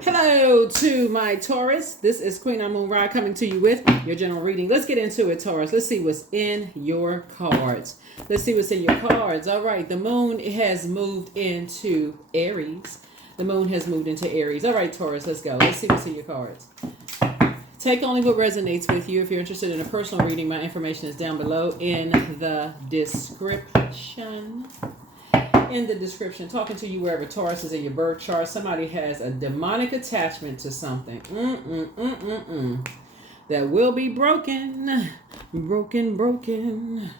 Hello to my Taurus. This is Queen Amun Ra coming to you with your general reading. Let's get into it, Taurus. Let's see what's in your cards. Let's see what's in your cards. All right, the moon has moved into Aries. The moon has moved into Aries. All right, Taurus, let's go. Let's see what's in your cards. Take only what resonates with you. If you're interested in a personal reading, my information is down below in the description. In the description, talking to you wherever Taurus is in your birth chart. Somebody has a demonic attachment to something that will be broken. Broken.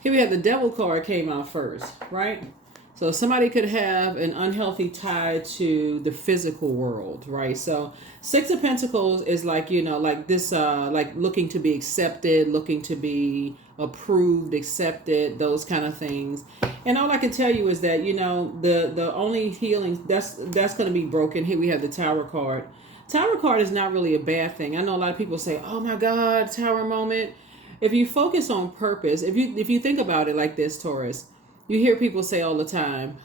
Here we have the devil card came out first, right? So somebody could have an unhealthy tie to the physical world, right? So Six of Pentacles is like, like this, like looking to be accepted, looking to be approved, accepted, those kind of things. And all I can tell you is that, the only healing that's going to be broken. Here we have the Tower card. Tower card is not really a bad thing. I know a lot of people say, oh my God, Tower moment. If you focus on purpose, if you think about it like this, Taurus, you hear people say all the time,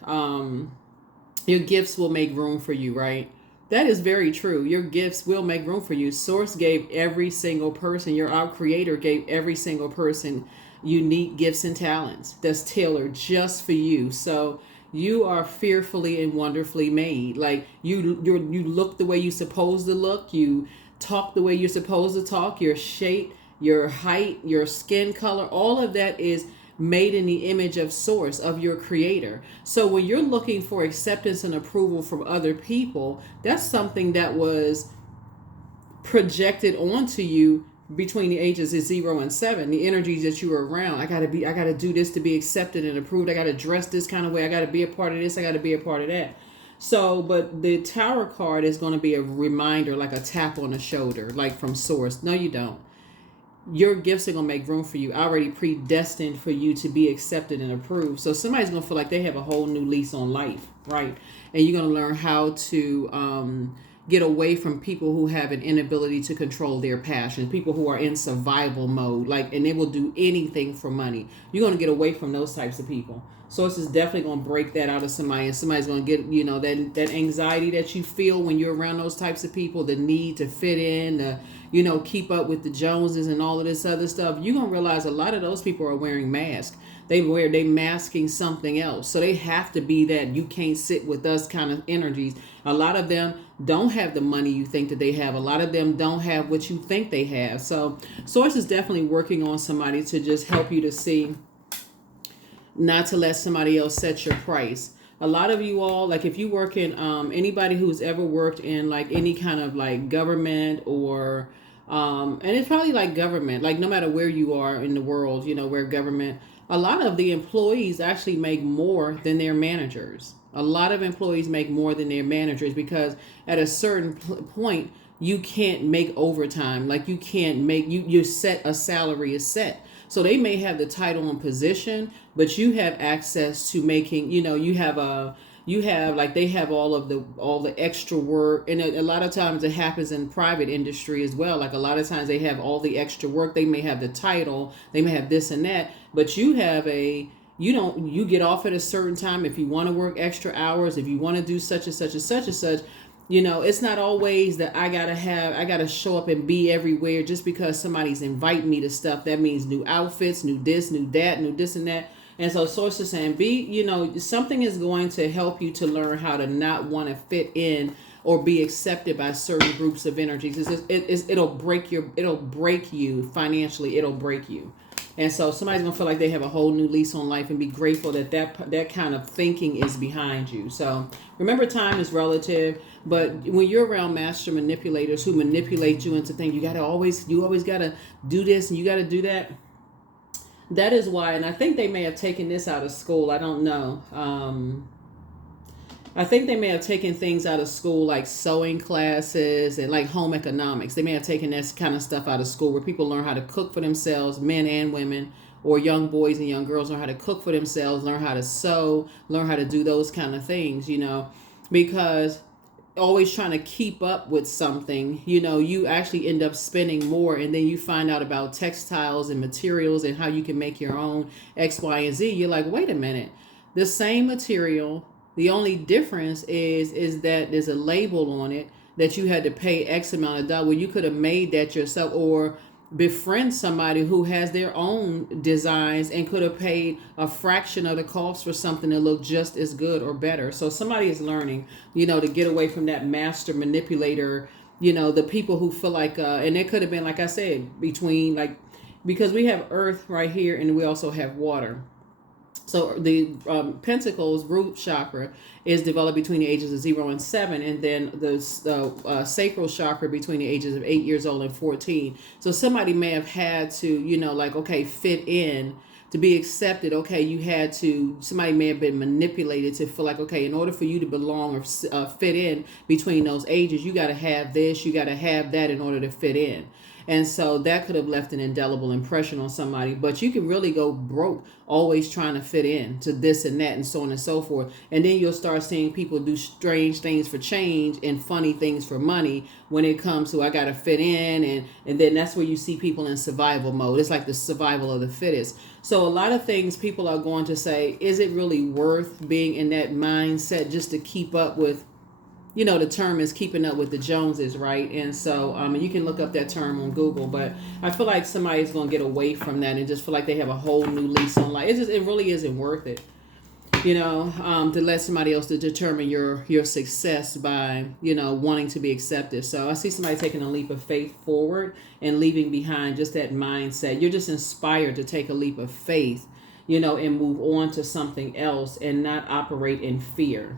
your gifts will make room for you, right? That is very true. Your gifts will make room for you. Source gave every single person, our creator gave every single person unique gifts and talents that's tailored just for you. So you are fearfully and wonderfully made. Like you look the way you're supposed to look. You talk the way you're supposed to talk. Your shape, your height, your skin color, all of that is made in the image of source, of your creator. So when you're looking for acceptance and approval from other people, that's something that was projected onto you between the ages of 0 and 7. The energies that you were around. I gotta do this to be accepted and approved. I gotta dress this kind of way. I gotta be a part of this. I gotta be a part of that. So, but the Tower card is going to be a reminder, like a tap on the shoulder, like from source. No, you don't. Your gifts are going to make room for you, already predestined for you to be accepted and approved. So somebody's going to feel like they have a whole new lease on life, right? And you're going to learn how to get away from people who have an inability to control their passion, people who are in survival mode, and they will do anything for money. You're going to get away from those types of people. So this is definitely going to break that out of somebody, and somebody's going to get, that anxiety that you feel when you're around those types of people, the need to fit in, the keep up with the Joneses and all of this other stuff. You're going to realize a lot of those people are wearing masks. They masking something else. So they have to be that you can't sit with us kind of energies. A lot of them don't have the money you think that they have. A lot of them don't have what you think they have. So Source is definitely working on somebody to just help you to see, not to let somebody else set your price. A lot of you all, like if you work in, anybody who's ever worked in like any kind of like government or, and it's probably like government, like no matter where you are in the world, where government, a lot of the employees actually make more than their managers. A lot of employees make more than their managers because at a certain point, you can't make overtime. Like you can't make, you set a salary is set. So they may have the title and position, but you have access to making, they have all the extra work. And a lot of times it happens in private industry as well. Like a lot of times they have all the extra work. They may have the title, they may have this and that, but you have you get off at a certain time. If you want to work extra hours, if you want to do such and such and such and such, it's not always that I gotta show up and be everywhere just because somebody's inviting me to stuff. That means new outfits, new this, new that, new this and that. And so Source is saying, something is going to help you to learn how to not want to fit in or be accepted by certain groups of energies. It'll break you financially. It'll break you. And so somebody's going to feel like they have a whole new lease on life and be grateful that kind of thinking is behind you. So remember, time is relative, but when you're around master manipulators who manipulate you into things, you always got to do this and you got to do that. That is why, and I think they may have taken this out of school. I don't know. I think they may have taken things out of school like sewing classes and like home economics. They may have taken this kind of stuff out of school where people learn how to cook for themselves, men and women, or young boys and young girls learn how to cook for themselves, learn how to sew, learn how to do those kind of things, because always trying to keep up with something, you actually end up spending more, and then you find out about textiles and materials and how you can make your own X, Y, and Z. You're like, wait a minute, the same material. The only difference is that there's a label on it that you had to pay X amount of dollars. Well, you could have made that yourself, or befriend somebody who has their own designs and could have paid a fraction of the cost for something that looked just as good or better. So somebody is learning, to get away from that master manipulator, the people who feel like, and it could have been, like I said, between like, because we have earth right here and we also have water. So the Pentacles root chakra is developed between the ages of 0 and 7, and then the sacral chakra between the ages of 8 years old and 14. So somebody may have had to, fit in to be accepted. Okay, somebody may have been manipulated to feel like, okay, in order for you to belong or fit in between those ages, you got to have this, you got to have that in order to fit in. And so that could have left an indelible impression on somebody. But you can really go broke always trying to fit in to this and that and so on and so forth. And then you'll start seeing people do strange things for change and funny things for money when it comes to, I got to fit in. And then that's where you see people in survival mode. It's like the survival of the fittest. So a lot of things people are going to say, is it really worth being in that mindset just to keep up with, the term is keeping up with the Joneses, right? And so you can look up that term on Google, but I feel like somebody's going to get away from that and just feel like they have a whole new lease on life. It really isn't worth it, to let somebody else to determine your success by, wanting to be accepted. So I see somebody taking a leap of faith forward and leaving behind just that mindset. You're just inspired to take a leap of faith, and move on to something else and not operate in fear.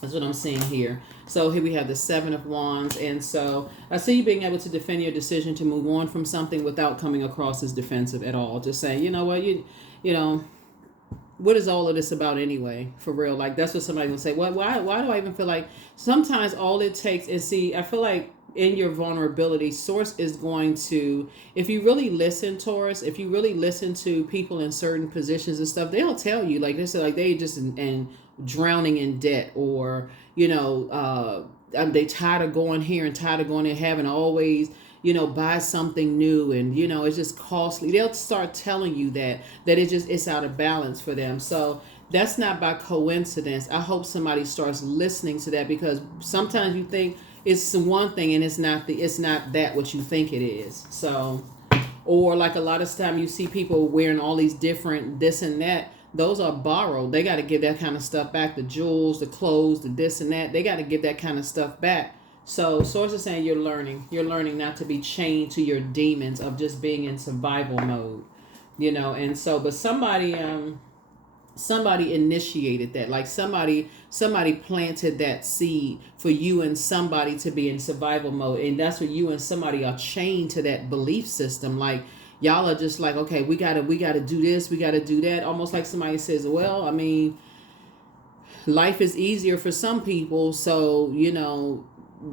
That's what I'm seeing here. So here we have the 7 of Wands. And so I see you being able to defend your decision to move on from something without coming across as defensive at all. Just saying, what is all of this about anyway? For real. Like, that's what somebody's going to say. Why do I even feel like sometimes all it takes is, I feel like in your vulnerability, Source is going to, if you really listen, Taurus, if you really listen to people in certain positions and stuff, they'll tell you, like, they just and drowning in debt, or they tired of going here and tired of going there, having to always buy something new, and it's just costly. They'll start telling you that it's out of balance for them. So that's not by coincidence. I hope somebody starts listening to that, because sometimes you think it's one thing and it's not that what you think it is. So, or like a lot of time you see people wearing all these different this and that. Those are borrowed. They got to give that kind of stuff back. The jewels, the clothes, the this and that. They got to give that kind of stuff back. So Source is saying you're learning. You're learning not to be chained to your demons of just being in survival mode. And so, but somebody initiated that. Like somebody planted that seed for you and somebody to be in survival mode. And that's what you and somebody are chained to, that belief system. Like, y'all are just like, okay, we gotta do this, we gotta do that. Almost like somebody says, well, I mean, life is easier for some people, so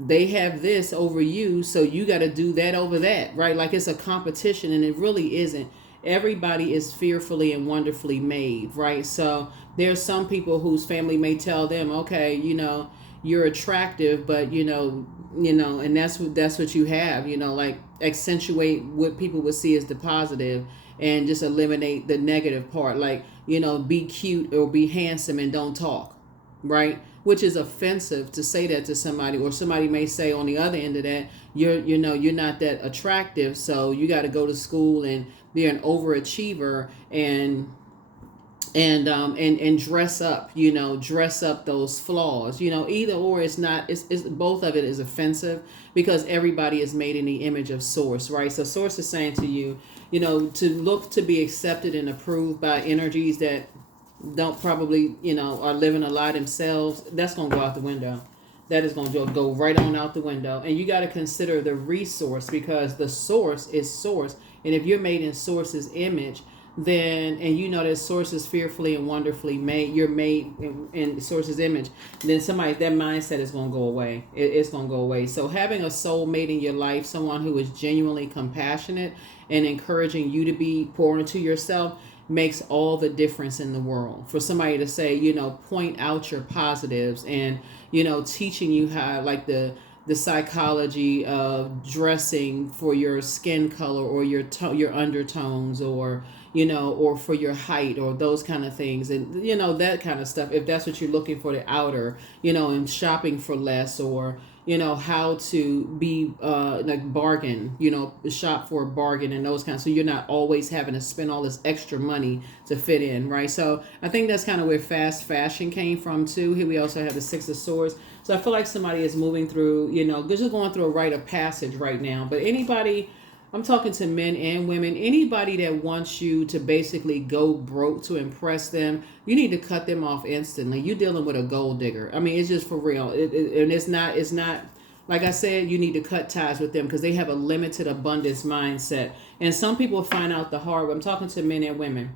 they have this over you, so you gotta do that over that, right? Like it's a competition, and it really isn't. Everybody is fearfully and wonderfully made, right? So there's some people whose family may tell them, okay, you're attractive, but and that's what you have, like accentuate what people would see as the positive and just eliminate the negative part. Like, be cute or be handsome and don't talk, right? Which is offensive to say that to somebody. Or somebody may say on the other end of that, you're not that attractive, so you got to go to school and be an overachiever and dress up, dress up those flaws, either or. It's not, it's both of it is offensive, because everybody is made in the image of Source, right? So Source is saying to you, to look to be accepted and approved by energies that don't probably, are living a lie themselves. That's going to go out the window. That is going to go right on out the window. And you got to consider the resource, because the source is Source. And if you're made in Source's image, then, and that Source is fearfully and wonderfully made, you're made in Source's image, then that mindset is going to go away. It's going to go away. So having a soulmate in your life, someone who is genuinely compassionate and encouraging you to be poured into yourself, makes all the difference in the world. For somebody to say, point out your positives, and, teaching you how, like the psychology of dressing for your skin color, or your undertones, or you know, or for your height or those kind of things. And, you know, that kind of stuff. If that's what you're looking for, the outer, you know, and shopping for less, or, you know, how to be like bargain, you know, shop for a bargain and those kinds. So you're not always having to spend all this extra money to fit in, right? So I think that's kind of where fast fashion came from too. Here we also have the Six of Swords. So I feel like somebody is moving through, you know, they're just going through a rite of passage right now. But anybody, I'm talking to men and women, anybody that wants you to basically go broke to impress them, you need to cut them off instantly. You're dealing with a gold digger. I mean, it's just for real. And it's not, like I said, you need to cut ties with them because they have a limited abundance mindset. And some people find out the hard way. I'm talking to men and women,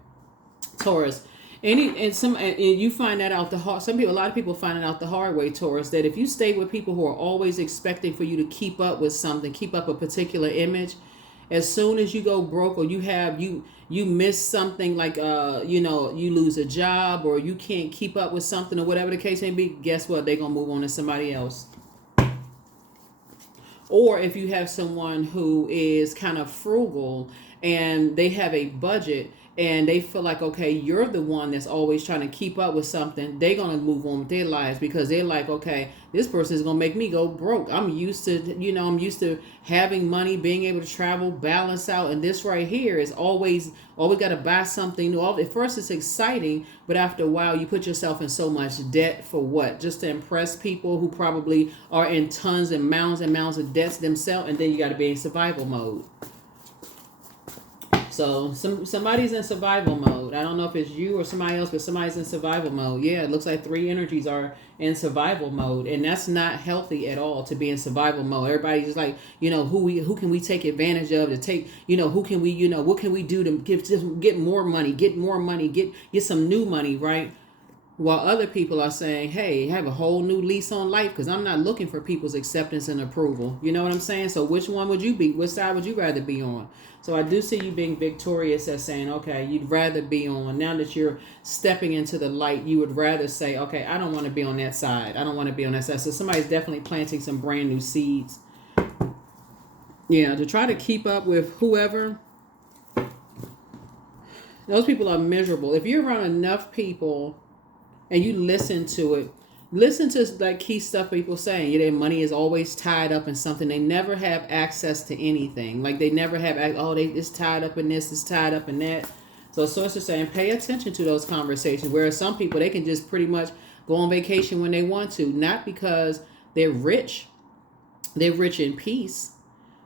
Taurus. And you find that out the hard. A lot of people find it out the hard way, Taurus. That if you stay with people who are always expecting for you to keep up with something, keep up a particular image, as soon as you go broke or you miss something, like you know, you lose a job or you can't keep up with something or whatever the case may be, guess what? They're gonna move on to somebody else. Or if you have someone who is kind of frugal and they have a budget and they feel like, okay, you're the one that's always trying to keep up with something, they're going to move on with their lives because they're like, okay, this person is going to make me go broke. I'm used to having money, being able to travel, balance out. And this right here is always got to buy something new. At first it's exciting, but after a while you put yourself in so much debt for what? Just to impress people who probably are in tons and mounds of debts themselves. And then you got to be in survival mode. So somebody's in survival mode. I don't know if it's you or somebody else, but somebody's in survival mode. Yeah, it looks like 3 energies are in survival mode, and that's not healthy at all to be in survival mode. Everybody's just like, you know, who can we take advantage of to take, you know, who can we, you know, what can we do to get more money, get some new money, right? While other people are saying, hey, have a whole new lease on life because I'm not looking for people's acceptance and approval. You know what I'm saying? So which one would you be? Which side would you rather be on? So I do see you being victorious as saying, okay, you'd rather be on, now that you're stepping into the light, you would rather say, okay, I don't want to be on that side. I don't want to be on that side. So somebody's definitely planting some brand new seeds. Yeah, to try to keep up with whoever. Those people are miserable. If you're around enough people and you listen to like key stuff people saying, their money is always tied up in something. They never have access to anything. Like they never have, it's tied up in this, it's tied up in that. So sources are saying, pay attention to those conversations. Whereas some people, they can just pretty much go on vacation when they want to, not because they're rich in peace,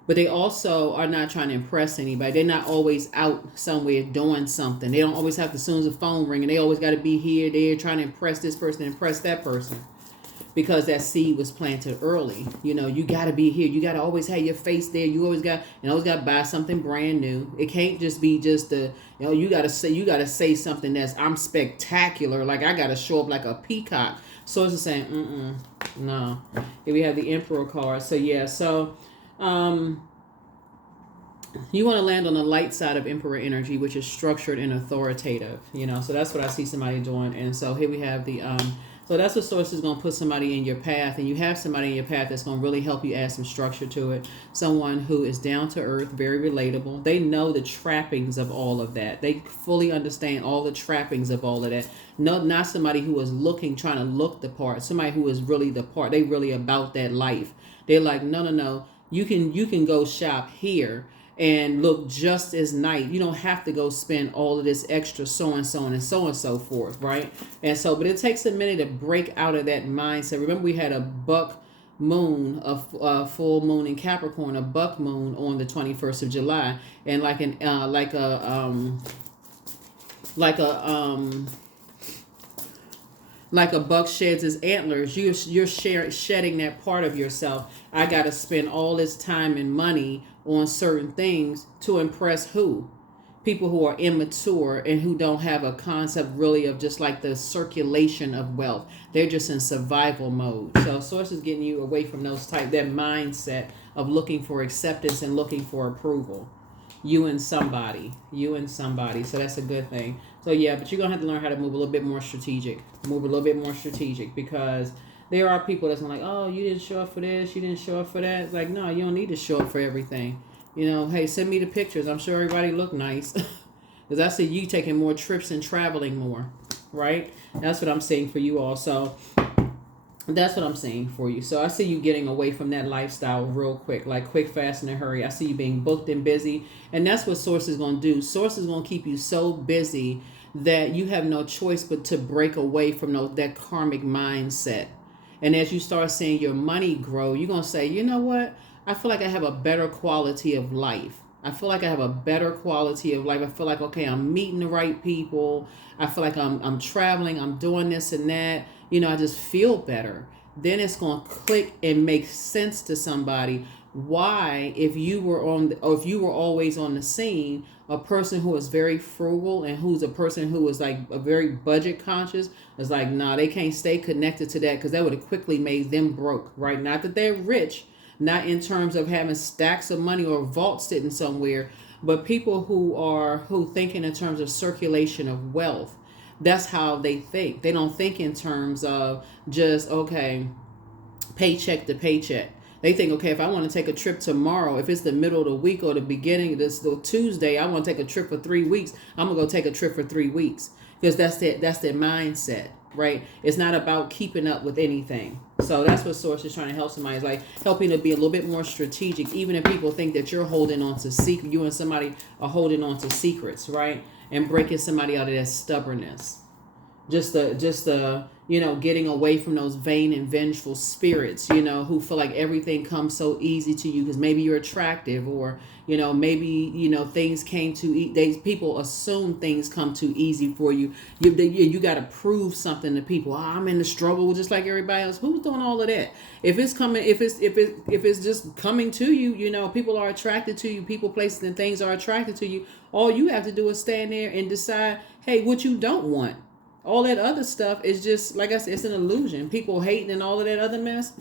but they also are not trying to impress anybody. They're not always out somewhere doing something. They don't always have to, as soon as the phone ring, and they always got to be here, there, trying to impress this person, impress that person. Because that seed was planted early. You know, you got to be here. You got to always have your face there. You always got to buy something brand new. It can't just be just you got to say something that's, I'm spectacular. Like I got to show up like a peacock. So it's just saying, no. Here we have the Emperor card. So yeah, so you want to land on the light side of Emperor energy, which is structured and authoritative, you know. So that's what I see somebody doing. And so here we have the so that's what source is going to put somebody in your path, and you have somebody in your path that's going to really help you add some structure to it. Someone who is down to earth, very relatable. They know the trappings of all of that. They fully understand all the trappings of all of that. No, not somebody who is trying to look the part. Somebody who is really the part. They really about that life. They're like, no. You can go shop here and look just as nice. You don't have to go spend all of this extra so and so forth, right? And so, but it takes a minute to break out of that mindset. Remember, we had a buck moon, a full moon in Capricorn, a buck moon on the 21st of July, and like a buck sheds his antlers, you're shedding that part of yourself. I got to spend all this time and money on certain things to impress who? People who are immature and who don't have a concept really of just like the circulation of wealth. They're just in survival mode. So source is getting you away from that mindset of looking for acceptance and looking for approval. You and somebody. So that's a good thing. So yeah, but you're going to have to learn how to move a little bit more strategic. Because there are people that's like, oh, you didn't show up for this, you didn't show up for that. It's like, no, you don't need to show up for everything. You know, hey, send me the pictures. I'm sure everybody look nice. Because I see you taking more trips and traveling more, right? That's what I'm saying for you all. So that's what I'm saying for you. So I see you getting away from that lifestyle real quick, like quick, fast, in a hurry. I see you being booked and busy. And that's what Source is going to do. Source is going to keep you so busy that you have no choice but to break away from that karmic mindset. And as you start seeing your money grow, you're going to say, you know what? I feel like I have a better quality of life. I feel like I have a better quality of life. I feel like, okay, I'm meeting the right people. I feel like I'm traveling. I'm doing this and that. I just feel better. Then it's going to click and make sense to somebody why, if you were always on the scene, a person who is very frugal and who's a person who is like a very budget conscious is like, nah, they can't stay connected to that, because that would have quickly made them broke, right? Not that they're rich, not in terms of having stacks of money or vaults sitting somewhere, but people who thinking in terms of circulation of wealth. That's how they think. They don't think in terms of just, okay, paycheck to paycheck. They think, okay, if I want to take a trip tomorrow, if it's the middle of the week or the beginning of this Tuesday, I want to take a trip for 3 weeks, I'm going to go take a trip for 3 weeks. Because that's their mindset, right? It's not about keeping up with anything. So that's what Source is trying to help somebody. It's like helping to be a little bit more strategic, even if people think that you're holding on to secrets. You and somebody are holding on to secrets, right? And breaking somebody out of that stubbornness. Just the getting away from those vain and vengeful spirits, who feel like everything comes so easy to you because maybe you're attractive, or maybe things came too people assume things come too easy for you. You got to prove something to people. I'm in the struggle just like everybody else. Who's doing all of that? If it's just coming to you, people are attracted to you. People, places, and things are attracted to you. All you have to do is stand there and decide, hey, what you don't want. All that other stuff is just, like I said, it's an illusion. People hating and all of that other mess.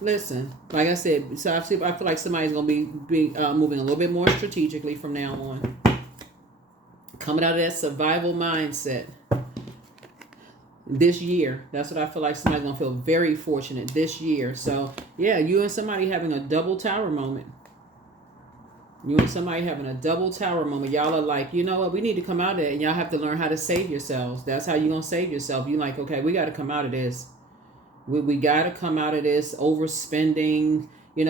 Listen, like I said, so I feel like somebody's going to be moving a little bit more strategically from now on. Coming out of that survival mindset this year. That's what I feel like somebody's going to feel very fortunate this year. So, yeah, you and somebody having a double tower moment. You and somebody having a double tower moment. Y'all are like, you know what? We need to come out of it. And y'all have to learn how to save yourselves. That's how you're going to save yourself. You're like, okay, we got to come out of this. We got to come out of this overspending,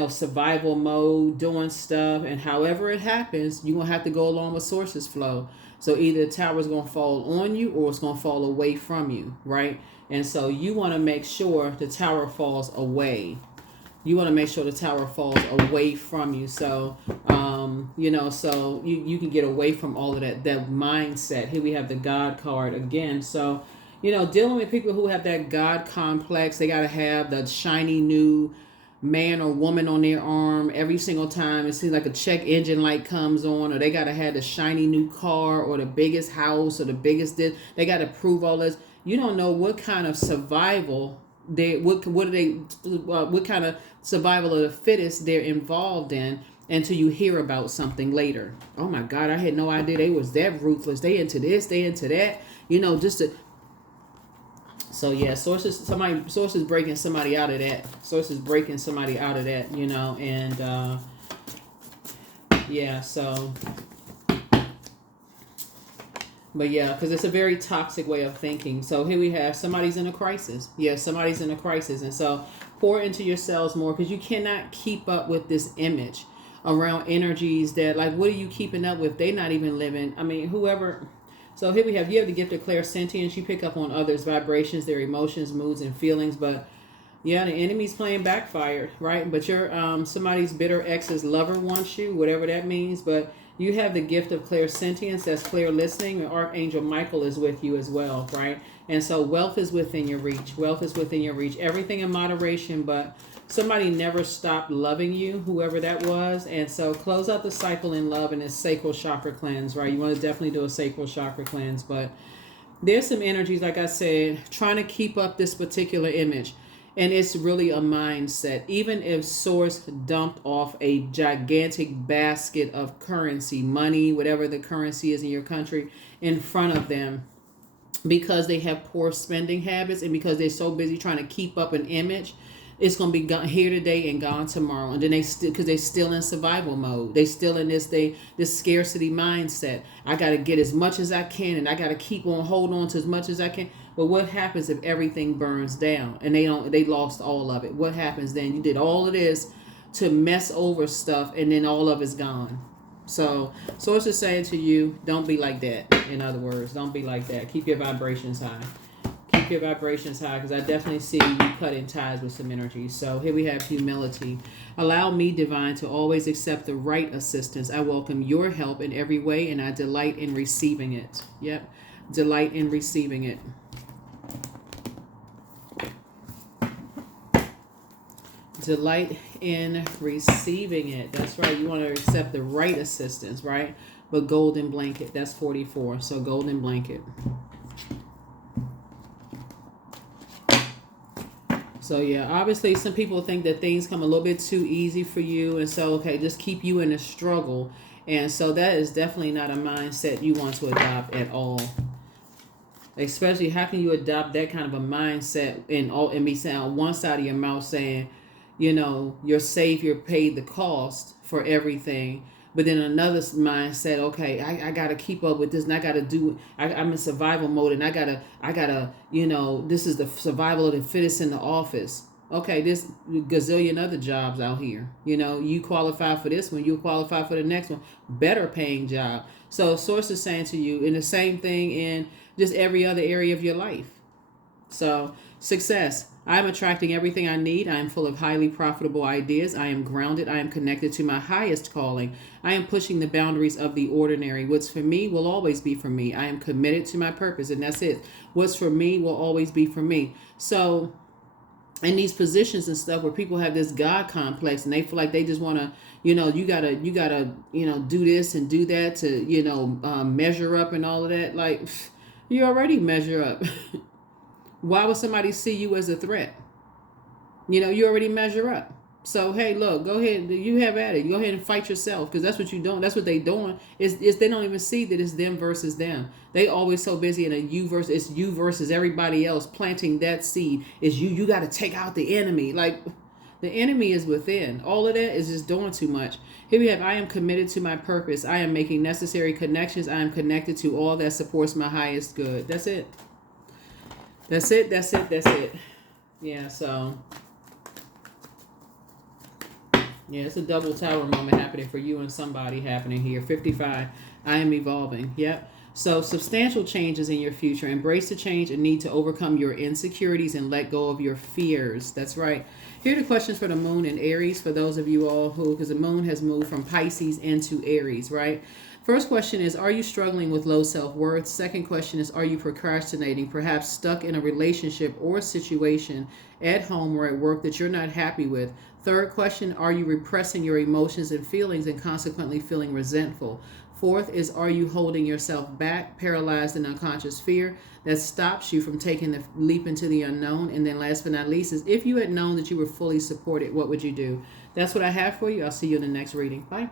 survival mode, doing stuff. And however it happens, you're going to have to go along with Source's flow. So either the tower's going to fall on you or it's going to fall away from you, right? And so you want to make sure the tower falls away. You want to make sure the tower falls away from you. So, so you can get away from all of that mindset. Here we have the God card again. So, dealing with people who have that God complex, they got to have the shiny new man or woman on their arm every single time it seems like a check engine light comes on, or they got to have the shiny new car or the biggest house or the biggest this. They got to prove all this. You don't know what kind of survival what kind of survival of the fittest they're involved in until you hear about something later. Oh my God, I had no idea they was that ruthless. They into this, they into that. So yeah, Source is breaking somebody out of that. Source is breaking somebody out of that, and yeah, so. But yeah, because it's a very toxic way of thinking. So here we have somebody's in a crisis. Yeah, somebody's in a crisis. And so pour into yourselves more, because you cannot keep up with this image around energies that, like, what are you keeping up with? They're not even living. I mean, whoever. So here you have the gift of clairsentience. You pick up on others' vibrations, their emotions, moods, and feelings. But yeah, the enemy's playing backfired, right? But you're somebody's bitter ex's lover wants you, whatever that means. But you have the gift of clairsentience, that's clear listening. And Archangel Michael is with you as well, right? And so wealth is within your reach. Wealth is within your reach. Everything in moderation, but somebody never stopped loving you, whoever that was. And so close out the cycle in love and this sacral chakra cleanse, right? You want to definitely do a sacral chakra cleanse. But there's some energies, like I said, trying to keep up this particular image. And it's really a mindset. Even if Source dumped off a gigantic basket of currency, money, whatever the currency is in your country, in front of them, because they have poor spending habits and because they're so busy trying to keep up an image, it's gonna be gone here today and gone tomorrow, and then they still, because they still in survival mode, they still in this scarcity mindset. I gotta get as much as I can, and I gotta keep on hold on to as much as I can. But what happens if everything burns down and they lost all of it? What happens then? You did all of this to mess over stuff, and then all of it's gone. So Source is saying to you, don't be like that. In other words, don't be like that. Keep your vibrations high. Keep your vibrations high, because I definitely see you cutting ties with some energy. So here we have humility. Allow me, divine, to always accept the right assistance. I welcome your help in every way, and I delight in receiving it. Yep. Delight in receiving it. Delight in receiving it. That's right. You want to accept the right assistance, right? But golden blanket, that's 44. So golden blanket. So yeah, obviously some people think that things come a little bit too easy for you. And so, okay, just keep you in a struggle. And so that is definitely not a mindset you want to adopt at all. Especially, how can you adopt that kind of a mindset and be saying on one side of your mouth saying, you know, your savior paid the cost for everything, but then another mindset, okay, I gotta keep up with this, and I gotta do. I'm in survival mode, and I gotta, you know, this is the survival of the fittest in the office. Okay, this gazillion other jobs out here. You know, you qualify for this one, you qualify for the next one, better paying job. So Source is saying to you, in the same thing in just every other area of your life. So success. I am attracting everything I need. I am full of highly profitable ideas. I am grounded. I am connected to my highest calling. I am pushing the boundaries of the ordinary. What's for me will always be for me. I am committed to my purpose, and that's it. What's for me will always be for me. So in these positions and stuff where people have this God complex, and they feel like they just want to, you know, you gotta, you know, do this and do that to, you know, measure up and all of that. Like, you already measure up. Why would somebody see you as a threat? You know, you already measure up. So, hey, look, go ahead. You have at it. Go ahead and fight yourself, because that's what you're doing. That's what they doing. It's they don't even see that it's them versus them. They always so busy in a it's you versus everybody else, planting that seed. It's you. You got to take out the enemy. Like, the enemy is within. All of that is just doing too much. Here we have, I am committed to my purpose. I am making necessary connections. I am connected to all that supports my highest good. That's it. That's it. That's it. That's it. Yeah, so. Yeah, it's a double tower moment happening for you and somebody happening here. 55. I am evolving. Yep. So substantial changes in your future. Embrace the change and need to overcome your insecurities and let go of your fears. That's right. Here are the questions for the moon and Aries, for those of you all who, because the moon has moved from Pisces into Aries, right? First question is, are you struggling with low self-worth? Second question is, are you procrastinating, perhaps stuck in a relationship or situation at home or at work that you're not happy with? Third question, are you repressing your emotions and feelings and consequently feeling resentful? Fourth is, are you holding yourself back, paralyzed in unconscious fear that stops you from taking the leap into the unknown? And then last but not least is, if you had known that you were fully supported, what would you do? That's what I have for you. I'll see you in the next reading. Bye.